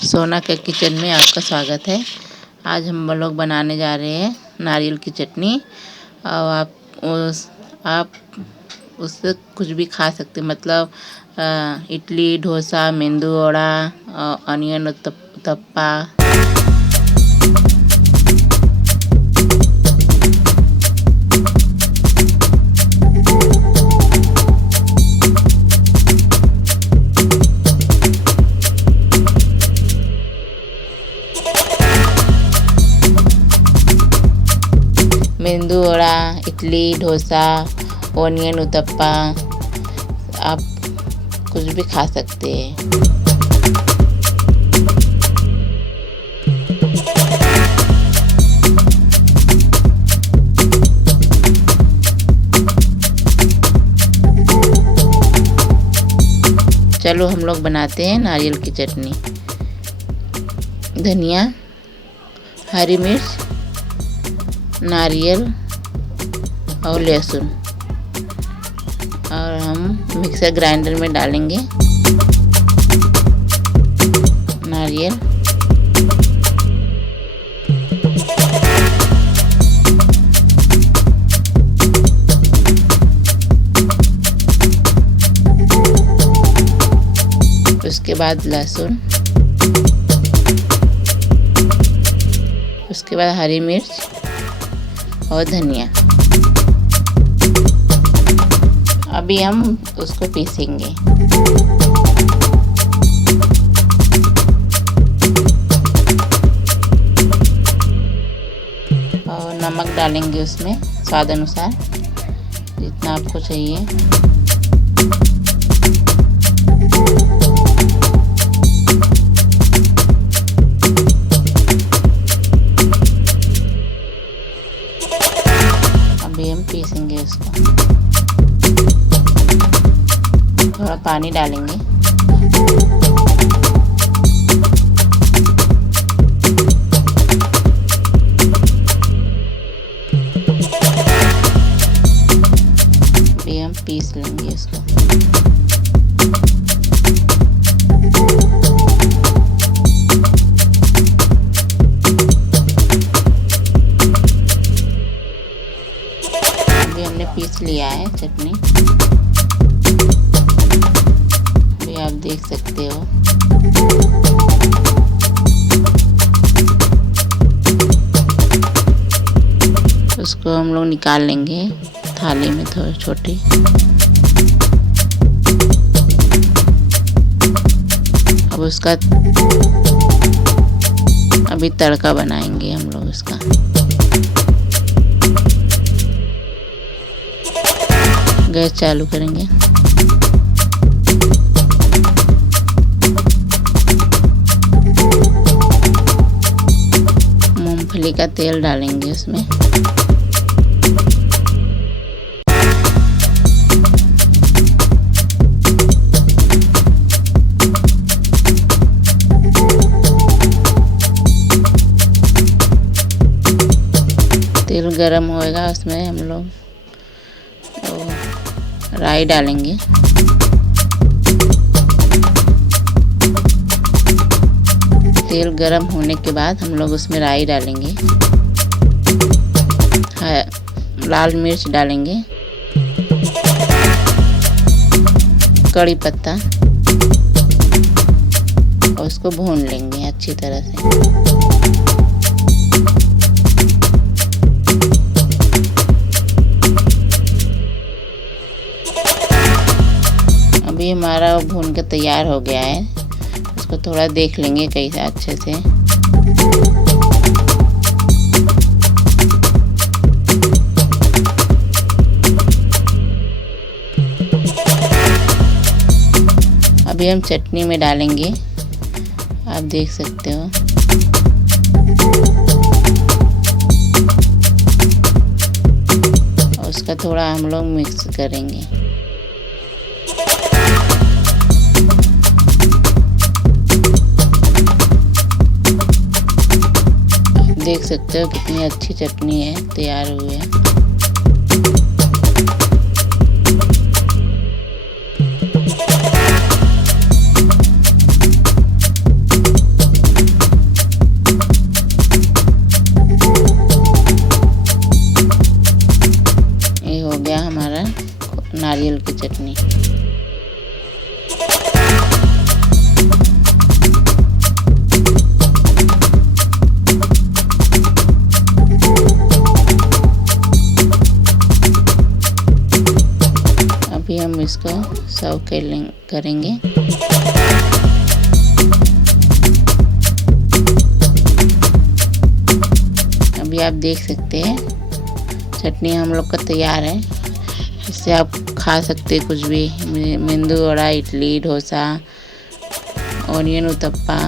सोना के किचन में आपका स्वागत है। आज हम लोग बनाने जा रहे हैं नारियल की चटनी। और आप उससे कुछ भी खा सकते, मतलब इडली, डोसा, मेंदू वड़ा, अनियन उत्तपा। मेंदू वड़ा, इडली, डोसा, ओनियन उत्तपा, आप कुछ भी खा सकते हैं। चलो हम लोग बनाते हैं नारियल की चटनी। धनिया, हरी मिर्च, नारियल और लहसुन, और हम मिक्सर ग्राइंडर में डालेंगे नारियल, उसके बाद लहसुन, उसके बाद हरी मिर्च और धनिया। अभी हम उसको पीसेंगे। और नमक डालेंगे उसमें स्वाद अनुसार, जितना आपको चाहिए। अभी हम पीसेंगे उसको। थोड़ा पानी डालेंगे। अभी हम पीस लेंगे इसको। हमने पीस लिया है चटनी, अभी आप देख सकते हो। उसको हम लोग निकाल लेंगे थाली में, थोड़ी छोटी। अब उसका अभी तड़का बनाएंगे हम लोग उसका। गैस चालू करेंगे। मूंगफली का तेल डालेंगे उसमें। तेल गरम होएगा, उसमें हम लोग राई डालेंगे। तेल गरम होने के बाद हम लोग उसमें राई डालेंगे, लाल मिर्च डालेंगे, कड़ी पत्ता, और उसको भून लेंगे अच्छी तरह से। अभी हमारा भून के तैयार हो गया है। उसको थोड़ा देख लेंगे कैसा अच्छे से। अभी हम चटनी में डालेंगे, आप देख सकते हो। और उसका थोड़ा हम लोग मिक्स करेंगे। देख सकते हो कितनी अच्छी चटनी है, तैयार हुई है। सर्व करेंगे। अभी आप देख सकते हैं चटनी हम लोग का तैयार है। इससे आप खा सकते हैं कुछ भी, मेंदू वड़ा, इडली, डोसा, ऑनियन उत्तपा,